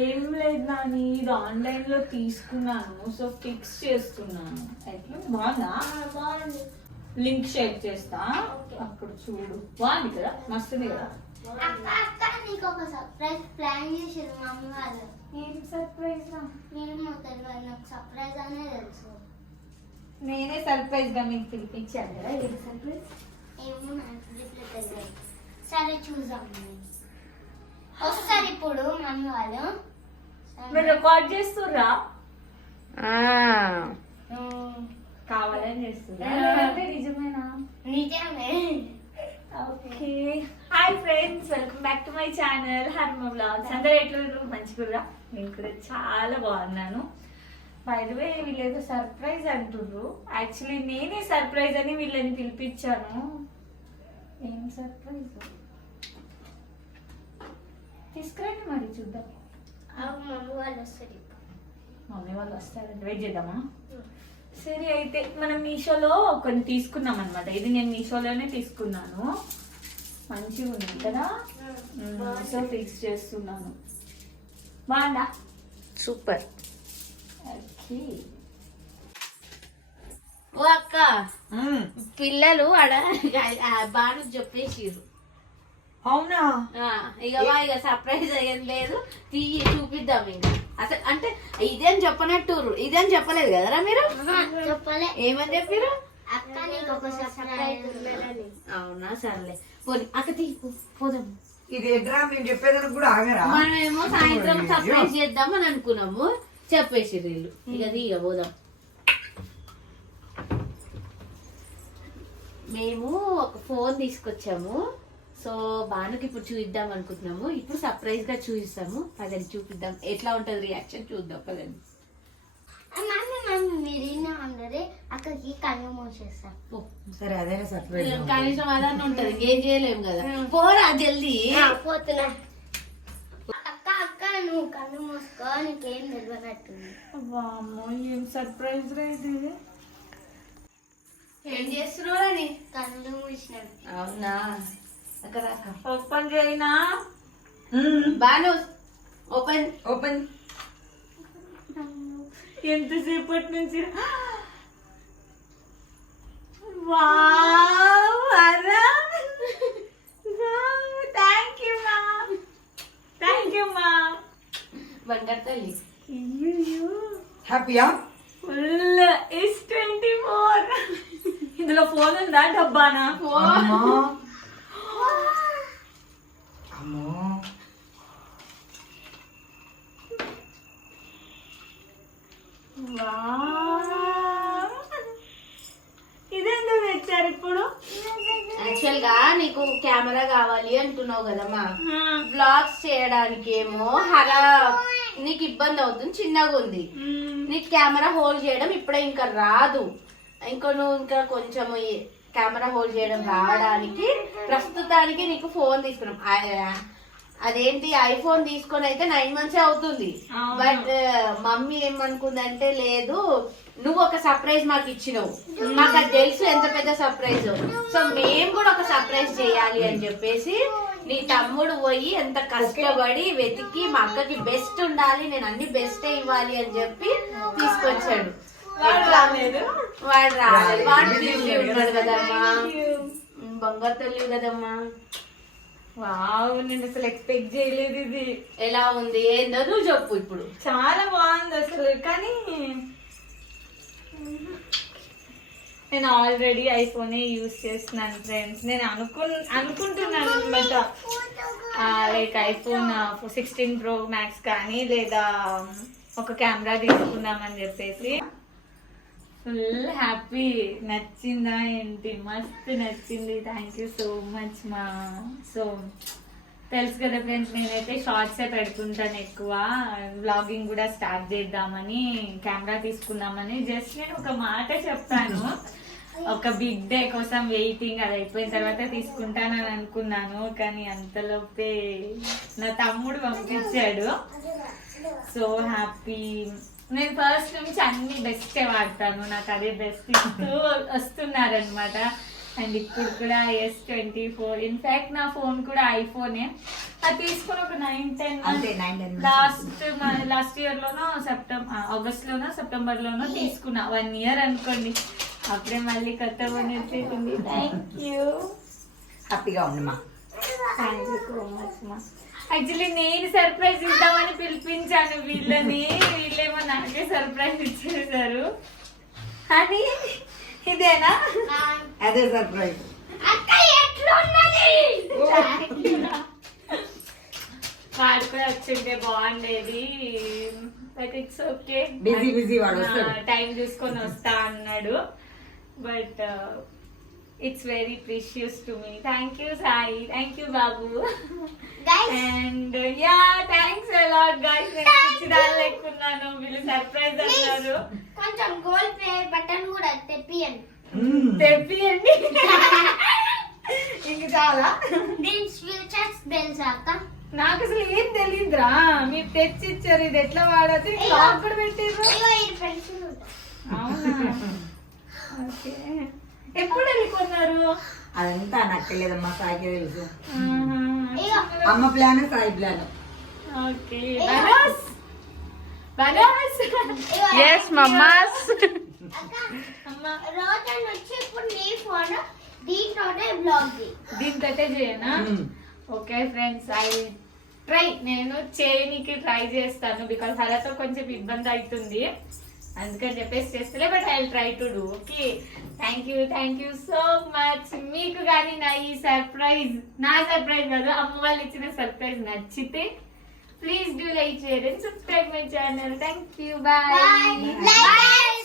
ఏం లేదు నాని ఇది ఆన్లైన్లో తీసుకున్నాను సో ఫిక్స్ చేస్తున్నాను. ఎట్లా బాగుంది లింక్ షేర్ చేస్తా. అప్పుడు చూడు. బాగుంది కదా? మస్తుంది కదా? అక్క అక్క నీకు ఒక సర్ప్రైజ్ ప్లాన్ చేసారు మా అమ్మ వాళ్ళు ఏం సర్ప్రైజ్ నేను నాకు సర్ప్రైజ్ అనే తెలుసు. నేనే సర్ప్రైజ్గా మీకు పిలిపించాను కదా ఏం సర్ప్రైజ్ ఏమో నాకు సరే చూద్దాం వస్తారు ఇప్పుడు మా అమ్మ వాళ్ళు మీరు రికార్డ్ చేస్తుర్రా కావాలని చేస్తున్నా. ఆ. లేదంటే నిజమేనా? నిజమే. Okay. Hi friends welcome back to my channel హర్మ blogs. అందరూ ఎట్లా మంచిగా నేను కూడా చాలా బాగున్నాను. బై ద వే వీళ్ళేదో సర్ప్రైజ్ అంటుర్రు. యాక్చువల్లీ నేనే సర్ప్రైజ్ అని వీళ్ళని పిలిపించాను. ఏం సర్ప్రైజ్ తీసుకురండి మరి చూద్దాం. ఆ, మా అమ్మ వాళ్ళు వస్తారు. మమ్మీ వాళ్ళు వస్తారంటే వెయిట్ చేద్దామా? సరే అయితే మనం మీషోలో కొన్ని తీసుకున్నాం అనమాట ఇది నేను మీషోలోనే తీసుకున్నాను. మంచిగా ఉంది కదా? సో ఫిక్స్ చేస్తున్నాను. బాగుందా? సూపర్. ఓకే. ఓ అక్క పిల్లలు ఆడ బాను చెప్పేసిర్రు అవునా? ఆ, ఇక ఇక సర్ప్రైజ్ అయ్యేది లేదు. తీయి చూపిద్దాం ఇంకా. అసలు అంటే ఇదేం చెప్పనట్టు ఇదేం చెప్పలేదు కదరా మీరు? ఏమని చెప్పారు అవునా సర్లే. పోనీ అక్క తీ పోదాం. ఇది ఎడ్రా మేము చెప్పేదానికి కూడా ఆగరా? మనమేమో సాయంత్రం సర్ప్రైజ్ చేద్దాం అని అనుకున్నాము. చెప్పేసి వీళ్ళు. ఇక ఇక పోదాం. మేము ఒక ఫోన్ తీసుకొచ్చాము. సో బానుకి ఇప్పుడు చూపిద్దాం అనుకుంటున్నాము. ఇప్పుడు సర్ప్రైజ్గా చూపిస్తాము. పదండి చూపిద్దాం. ఎట్లా ఉంటది రియాక్షన్ చూద్దాం పదండి. కన్ను మూసేస్తా. పో. సరే అదైనా సర్ప్రైజ్ కనీసం అదన్నా ఉంటది ఏం చేయలేము కదా. పోరా జల్దీ. పోతున్నా. అక్క అక్క నువ్వు కన్ను మూసుకో నీకేం తెలియనట్టుంది. వామ్మో ఏం సర్ప్రైజ్ రా ఇది? ఏం చేస్తున్నావు అని? కన్ను మూసినాడు అవునా? ఓపెన్ చేయనా? బాను ఓపెన్. ఓపెన్. ఎంతసేపటి నుంచి? వావ్ అరా. థ్యాంక్ యూ మా. థ్యాంక్ యూ మా. బంగారు తల్లి. హ్యాపీయా? ఫుల్. ఇస్ ట్వంటీ ఫోర్ ఇందులో ఫోన్ ఉందా డబ్బానా? అమ్మా అమ్మో వావ్. ఇదెందుకు తెచ్చారు ఇప్పుడు? యాక్చువల్గా నీకు కెమెరా కావాలి అంటున్నావు కదమ్మా. బ్లాగ్స్ చేయడానికి ఏమో హరా నీకు ఇబ్బంది అవుతుంది చిన్నగా ఉంది. నీకు కెమెరా హోల్డ్ చేయడం ఇప్పుడే ఇంకా రాదు. ఇంకా నువ్వు ఇంకా కొంచెం కెమెరా హోల్డ్ చేయడం రావడానికి ప్రస్తుతానికి నీకు ఫోన్ తీసుకున్నాం. అదేంటి ఐఫోన్ తీసుకొని అయితే నైన్ మంత్స్ అవుతుంది. బట్ మమ్మీ ఏమనుకుందంటే లేదు నువ్వు ఒక సర్ప్రైజ్ మాకు ఇచ్చినావు. మాకు అది తెలుసు ఎంత పెద్ద సర్ప్రైజ్. సో మేము కూడా ఒక సర్ప్రైజ్ చేయాలి అని చెప్పేసి నీ తమ్ముడు పోయి ఎంత కష్టపడి వెతికి మా అక్కకి బెస్ట్ ఉండాలి నేను అన్ని బెస్ట్ ఇవ్వాలి అని చెప్పి తీసుకొచ్చాడు. వాడు రాలేదు. వాడు రాలేదు. వాడు కదమ్మా. బంగారు తల్లి కదమ్మా. వావ్ నేను అసలు ఎక్స్పెక్ట్ చేయలేదు ఇది. ఎలా ఉంది? ఏందో నువ్వు చెప్పు ఇప్పుడు. చాలా బాగుంది అసలు కానీ నేను ఆల్రెడీ ఐఫోనే యూస్ చేస్తున్నాను ఫ్రెండ్స్ నేను అనుకు అనుకుంటున్నాను అనమాట. Like iPhone sixteen pro max కానీ లేదా ఒక కెమెరా తీసుకుందామని చెప్పేసి. Full happy. నచ్చిందా ఏంటి? మస్తు నచ్చింది. థ్యాంక్ యూ సో మచ్ మా. సో తెలుసు కదా ఫ్రెండ్స్ నేనైతే షార్ట్సే పెడుతుంటాను ఎక్కువ. వ్లాగింగ్ కూడా స్టార్ట్ చేద్దామని కెమెరా తీసుకుందామని జస్ట్ నేను ఒక మాట చెప్తాను ఒక బిగ్ డే కోసం వెయిటింగ్ అది అయిపోయిన తర్వాత తీసుకుంటానని అనుకున్నాను కానీ అంతలోపే నా తమ్ముడు పంపించాడు. సో హ్యాపీ నేను ఫస్ట్ నుంచి అన్ని బెస్టే వాడతాను. నాకు అదే బెస్ట్ ఇస్తూ వస్తున్నారనమాట అండ్ ఇప్పుడు కూడా S twenty four. In fact నా ఫోన్ కూడా ఐఫోనే. అది తీసుకుని ఒక nine ten last last year లోనో సెప్టెంబర్ ఆగస్ట్ లోనో సెప్టెంబర్ లోనో తీసుకున్నా. వన్ ఇయర్ అనుకోండి. అప్పుడే మళ్ళీ కొత్త ఫోన్ వచ్చేసింది. థ్యాంక్ యూ హ్యాపీగా ఉండమ్మా థ్యాంక్ యూ సో మచ్ మా యాక్చువల్లీ నేను సర్ప్రైజ్ ఇద్దామని పిలిపించాను వీళ్ళని. వీళ్ళేమో నాకే సర్ప్రైజ్ ఇచ్చేసారు. అని ఇదేనా? అదే సర్ప్రైజ్. అక్క ఎట్లున్నది? వాడు కూడా వచ్చింటే బాగుండేది. But it's okay Busy, busy వాడు. టైం చూసుకొని వస్తా అన్నాడు. But it's very precious to me thank you Sai thank you Babu guys and yeah thanks a lot guys నేను పిచ్చిదాన్ని లెక్కున్నాను వీళ్ళు సర్ప్రైజ్ అన్నారు. కొంచెం గోల్డ్ ప్లే బటన్ కూడా తెప్పియండి. తెప్పియండి. ఇంక చాలా. దీని ఫ్యూచర్స్ తెలుసా అక్క నాకు అసలు ఏం తెలియదురా మీరు తెచ్చి ఇచ్చారు ఇది ఎట్లా వాడదు లాక్ కూడా పెట్టారు. అవునా? ఓకే. ఎప్పుడు వెళ్ళి కొన్నారు అదంతా నాకు తెలియదమ్మా సాయికి తెలుసు. అమ్మ ప్లాన్ సాయి ప్లాన్ ఓకే. బనాస్ బనాస్ ఇగో. ఎస్ మమ్మాస్ అక్క అమ్మా రోజన్ వచ్చి ఇప్పుడు నీ ఫోన్ దీంట్లోనే బ్లాగ్ ది దీంతోటే చేయనా? ఓకే ఫ్రెండ్స్ ఐ ట్రై నేను చేయనికి ట్రై చేస్తాను బికాస్ హరతో కొంచెం ఇబ్బంది అవుతుంది. అందుకని చెప్పేసి చేస్తలే but I try to do okay thank you thank you so much మీకు కానీ నా ఈ సర్ప్రైజ్ నా సర్ప్రైజ్ కాదు అమ్మ వాళ్ళు ఇచ్చిన సర్ప్రైజ్ నచ్చితే please do like share and subscribe my channel thank you bye bye